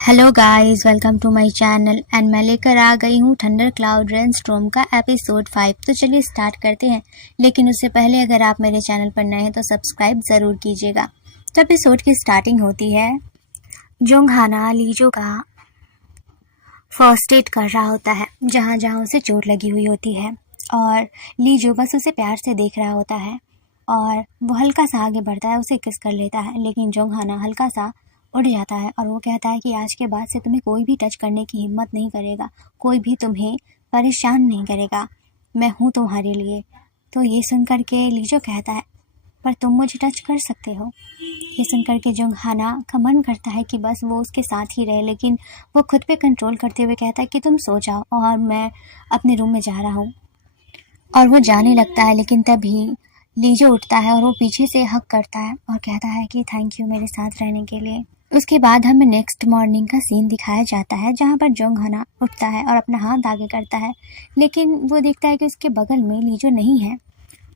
Hello guys, welcome to my channel and मैं लेकर आ गई हूँ थंडर क्लाउड रेनस्टॉर्म का एपिसोड 5। तो चलिए स्टार्ट करते हैं। लेकिन उससे पहले अगर आप मेरे चैनल पर नए हैं तो सब्सक्राइब ज़रूर कीजिएगा। तो एपिसोड की स्टार्टिंग होती है। जोंगहाना लीजो का फर्स्ट एड कर रहा होता है जहाँ जहाँ उसे चोट लगी हुई होती है, और लीजो बस उसे प्यार से देख रहा होता है और वो हल्का सा आगे बढ़ता है, उसे किस कर लेता है। लेकिन जोंगहाना हल्का सा उठ जाता है और वो कहता है कि आज के बाद से तुम्हें कोई भी टच करने की हिम्मत नहीं करेगा, कोई भी तुम्हें परेशान नहीं करेगा, मैं हूँ तुम्हारे लिए। तो ये सुन कर के लीजो कहता है, पर तुम मुझे टच कर सकते हो। ये सुन कर के जोंगहाना का मन करता है कि बस वो उसके साथ ही रहे, लेकिन वो खुद पे कंट्रोल करते हुए कहता है कि तुम सो जाओ और मैं अपने रूम में जा रहा हूँ। और वो जाने लगता है, लेकिन तभी लीजो उठता है और वो पीछे से हक करता है और कहता है कि थैंक यू मेरे साथ रहने के लिए। उसके बाद हमें नेक्स्ट मॉर्निंग का सीन दिखाया जाता है जहाँ पर जोंगहाना उठता है और अपना हाथ आगे करता है, लेकिन वो देखता है कि उसके बगल में लीजो नहीं है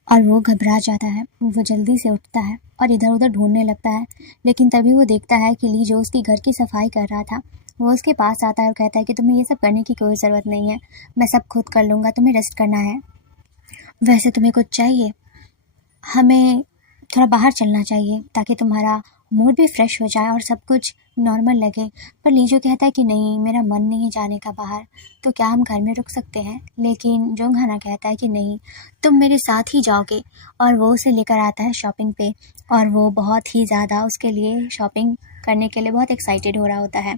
और वो घबरा जाता है। वो जल्दी से उठता है और इधर उधर ढूंढने लगता है, लेकिन तभी वो देखता है कि लीजो उसकी घर की सफाई कर रहा था। वो उसके पास आता है और कहता है कि तुम्हें ये सब करने की कोई ज़रूरत नहीं है, मैं सब खुद कर लूँगा, तुम्हें रेस्ट करना है। वैसे तुम्हें कुछ चाहिए? हमें थोड़ा बाहर चलना चाहिए ताकि तुम्हारा मूड भी फ्रेश हो जाए और सब कुछ नॉर्मल लगे। पर लीजो कहता है कि नहीं, मेरा मन नहीं जाने का बाहर, तो क्या हम घर में रुक सकते हैं? लेकिन जोंगहाना कहता है कि नहीं, तुम मेरे साथ ही जाओगे। और वो उसे लेकर आता है शॉपिंग पे, और वो बहुत ही ज़्यादा उसके लिए शॉपिंग करने के लिए बहुत एक्साइटेड हो रहा होता है।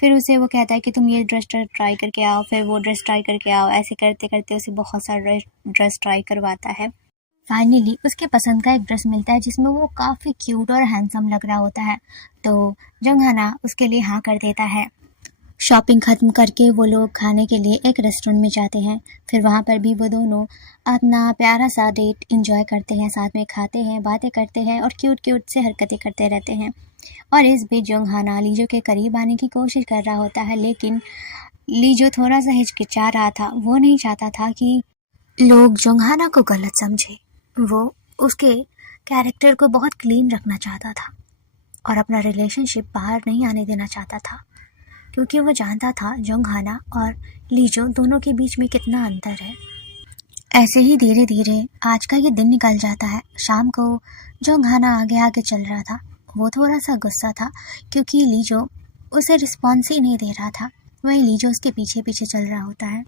फिर उसे वो कहता है कि तुम ये ड्रेस ट्राई करके आओ, फिर वो ड्रेस ट्राई करके आओ। ऐसे करते करते उसे बहुत सारा ड्रेस ट्राई करवाता है। फाइनली उसके पसंद का एक ड्रेस मिलता है जिसमें वो काफ़ी क्यूट और हैंडसम लग रहा होता है, तो जोंगहाना उसके लिए हाँ कर देता है। शॉपिंग ख़त्म करके वो लोग खाने के लिए एक रेस्टोरेंट में जाते हैं। फिर वहाँ पर भी वो दोनों अपना प्यारा सा डेट इंजॉय करते हैं, साथ में खाते हैं, बातें करते हैं और क्यूट क्यूट से हरकतें करते रहते हैं। और इस बीच जोंगहाना लीजो के करीब आने की कोशिश कर रहा होता है, लेकिन लीजो थोड़ा सा हिचकिचा रहा था। वो नहीं चाहता था कि लोग जोंगहाना को गलत समझे। वो उसके कैरेक्टर को बहुत क्लीन रखना चाहता था और अपना रिलेशनशिप बाहर नहीं आने देना चाहता था, क्योंकि वो जानता था जोंगहाना और लीजो दोनों के बीच में कितना अंतर है। ऐसे ही धीरे धीरे आज का ये दिन निकल जाता है। शाम को जोंगहाना आगे आगे चल रहा था। वो थोड़ा सा गुस्सा था क्योंकि लीजो उसे रिस्पॉन्स ही नहीं दे रहा था। वही लीजो उसके पीछे पीछे चल रहा होता है।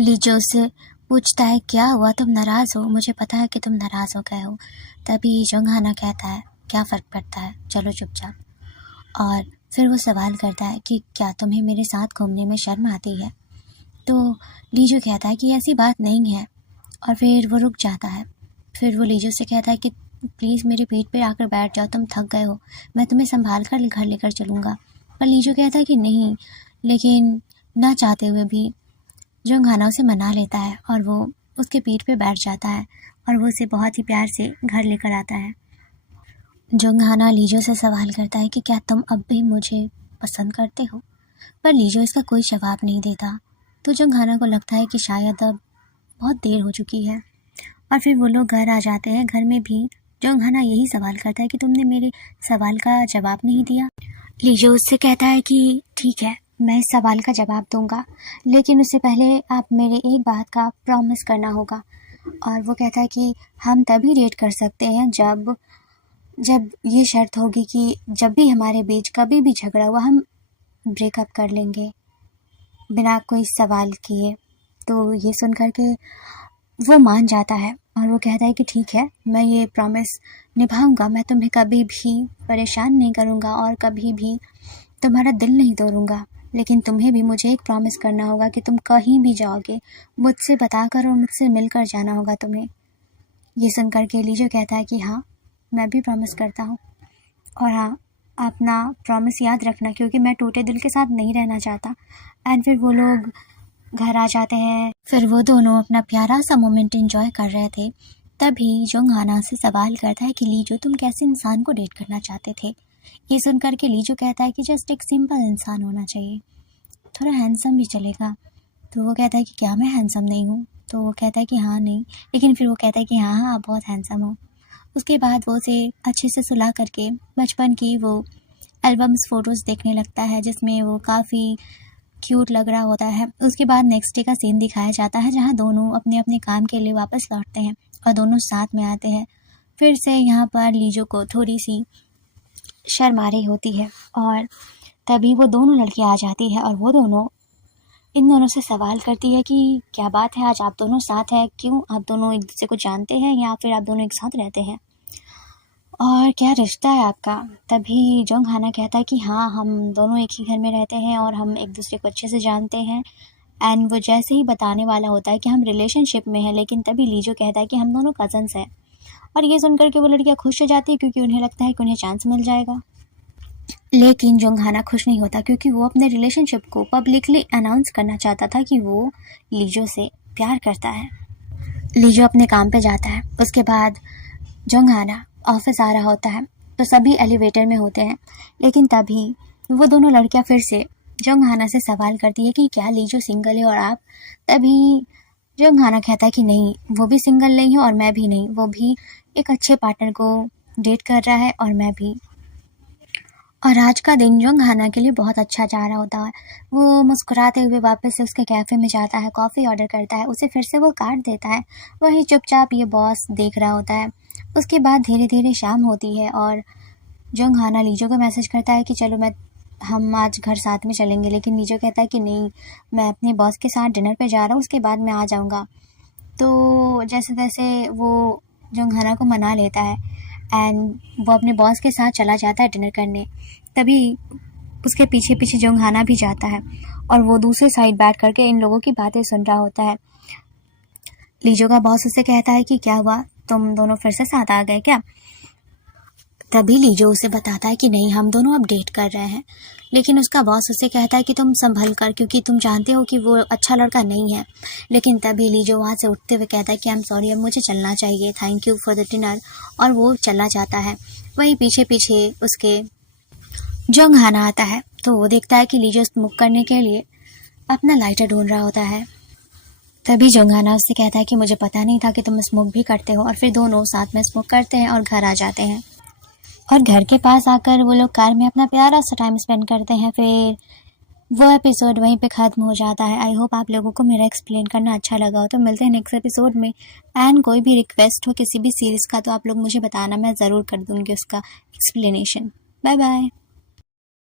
लीजो से पूछता है, क्या हुआ, तुम नाराज़ हो? मुझे पता है कि तुम नाराज़ हो गए हो। तभी जोंगहाना कहता है, क्या फ़र्क पड़ता है, चलो चुपचाप। और फिर वो सवाल करता है कि क्या तुम्हें मेरे साथ घूमने में शर्म आती है? तो लीजो कहता है कि ऐसी बात नहीं है, और फिर वो रुक जाता है। फिर वो लीजो से कहता है कि प्लीज़ मेरे पीठ पे आकर बैठ जाओ, तुम थक गए हो, मैं तुम्हें संभाल कर घर लेकर चलूँगा। पर लीजो कहता है कि नहीं, लेकिन ना चाहते हुए भी जोंगहाना उसे मना लेता है और वो उसके पीठ पे बैठ जाता है और वो उसे बहुत ही प्यार से घर लेकर आता है। जोंगहाना लीजो से सवाल करता है कि क्या तुम अब भी मुझे पसंद करते हो? पर लीजो इसका कोई जवाब नहीं देता। तो जोंगहाना को लगता है कि शायद अब बहुत देर हो चुकी है। और फिर वो लोग घर आ जाते हैं। घर में भी जोंगहाना यही सवाल करता है कि तुमने मेरे सवाल का जवाब नहीं दिया। लीजो उससे कहता है कि ठीक है, मैं इस सवाल का जवाब दूंगा, लेकिन उससे पहले आप मेरे एक बात का प्रॉमिस करना होगा। और वो कहता है कि हम तभी डेट कर सकते हैं जब जब ये शर्त होगी कि जब भी हमारे बीच कभी भी झगड़ा हुआ हम ब्रेकअप कर लेंगे बिना कोई सवाल किए। तो ये सुन कर के वो मान जाता है और वो कहता है कि ठीक है, मैं ये प्रॉमिस निभाऊंगा, मैं तुम्हें कभी भी परेशान नहीं करूंगा और कभी भी तुम्हारा दिल नहीं तोड़ूंगा। लेकिन तुम्हें भी मुझे एक प्रॉमिस करना होगा कि तुम कहीं भी जाओगे मुझसे बताकर और मुझसे मिलकर जाना होगा तुम्हें। ये सुन कर के लीजो कहता है कि हाँ, मैं भी प्रॉमिस करता हूँ, और हाँ, अपना प्रॉमिस याद रखना, क्योंकि मैं टूटे दिल के साथ नहीं रहना चाहता। एंड फिर वो लोग घर आ जाते हैं। फिर वो दोनों अपना प्यारा सा मोमेंट एंजॉय कर रहे थे। तभी जोंगहाना से सवाल करता है कि लीजो, तुम कैसे इंसान को डेट करना चाहते थे? ये सुन कर के लीजो कहता है कि जस्ट एक सिंपल इंसान होना चाहिए, थोड़ा हैंडसम भी चलेगा। तो वो कहता है कि क्या मैं हैंडसम नहीं हूँ? तो वो कहता है कि हाँ नहीं, लेकिन फिर वो कहता है कि हाँ हाँ, आप बहुत हैंडसम हो। उसके बाद वो उसे अच्छे से सुला करके बचपन की वो एल्बम्स फ़ोटोज़ देखने लगता है जिसमें वो काफ़ी क्यूट लग रहा होता है। उसके बाद नेक्स्ट डे का सीन दिखाया जाता है जहाँ दोनों अपने अपने काम के लिए वापस लौटते हैं और दोनों साथ में आते हैं। फिर से यहाँ पर लीजो को थोड़ी सी शर्म आ रही होती है और तभी वो दोनों लड़कियाँ आ जाती है और वो दोनों इन दोनों से सवाल करती है कि क्या बात है, आज आप दोनों साथ हैं, क्यों आप दोनों एक दूसरे को जानते हैं या फिर आप दोनों एक साथ रहते हैं और क्या रिश्ता है आपका। तभी जोंग हाना कहता है कि हाँ, हम दोनों एक ही घर में रहते हैं और हम एक दूसरे को अच्छे से जानते हैं। एंड वो जैसे ही बताने वाला होता है कि हम रिलेशनशिप में हैं, लेकिन तभी लीजो कहता है कि हम दोनों कज़न्स हैं। और ये सुनकर के वो लड़कियाँ खुश हो जाती है क्योंकि उन्हें लगता है कि उन्हें चांस मिल जाएगा। लेकिन जोंग हाना खुश नहीं होता क्योंकि वो अपने रिलेशनशिप को पब्लिकली अनाउंस करना चाहता था कि वो लीजो से प्यार करता है। लीजो अपने काम पे जाता है। उसके बाद जोंग हाना ऑफिस आ रहा होता है तो सभी एलिवेटर में होते हैं, लेकिन तभी वो दोनों लड़कियां फिर से जोंग हाना से सवाल करती है कि क्या लीजो सिंगल है और आप। तभी जोंग हाना कहता है कि नहीं, वो भी सिंगल नहीं है और मैं भी नहीं, वो भी एक अच्छे पार्टनर को डेट कर रहा है और मैं भी। और आज का दिन जोंग हाना के लिए बहुत अच्छा जा रहा होता है। वो मुस्कुराते हुए वापस से उसके कैफ़े में जाता है, कॉफ़ी ऑर्डर करता है, उसे फिर से वो कार्ड देता है। वही चुपचाप ये बॉस देख रहा होता है। उसके बाद धीरे धीरे शाम होती है और जोंग हाना लीजो को मैसेज करता है कि चलो हम आज घर साथ में चलेंगे, लेकिन लीजो कहता है कि नहीं, मैं अपने बॉस के साथ डिनर पे जा रहा हूँ, उसके बाद मैं आ जाऊँगा। तो जैसे तैसे वो जोंग हाना को मना लेता है एंड वो अपने बॉस के साथ चला जाता है डिनर करने। तभी उसके पीछे पीछे जोंग हाना भी जाता है और वो दूसरे साइड बैठ करके इन लोगों की बातें सुन रहा होता है। लीजो का बॉस उसे कहता है कि क्या हुआ, तुम दोनों फिर से साथ आ गए क्या। तभी लीजो उसे बताता है कि नहीं, हम दोनों अब डेट कर रहे हैं। लेकिन उसका बॉस उसे कहता है कि तुम संभल कर, क्योंकि तुम जानते हो कि वो अच्छा लड़का नहीं है। लेकिन तभी लीजो वहाँ से उठते हुए कहता है कि आई एम सॉरी, अब मुझे चलना चाहिए, thank you for the dinner, और वो चला जाता है। वही पीछे पीछे उसके जोंग हाना आता है तो वो देखता है कि लीजो स्मोक करने के लिए अपना लाइटर ढूंढ रहा होता है। तभी जोंग हाना उससे कहता है कि मुझे पता नहीं था कि तुम स्मोक भी करते हो, और फिर दोनों साथ में स्मोक करते हैं और घर आ जाते हैं। और घर के पास आकर वो लोग कार में अपना प्यारा सा टाइम स्पेंड करते हैं। फिर वो एपिसोड वहीं पे ख़त्म हो जाता है। आई होप आप लोगों को मेरा एक्सप्लेन करना अच्छा लगा हो। तो मिलते हैं नेक्स्ट एपिसोड में। एंड कोई भी रिक्वेस्ट हो किसी भी सीरीज़ का तो आप लोग मुझे बताना, मैं ज़रूर कर दूँगी उसका एक्सप्लेनेशन। Bye bye.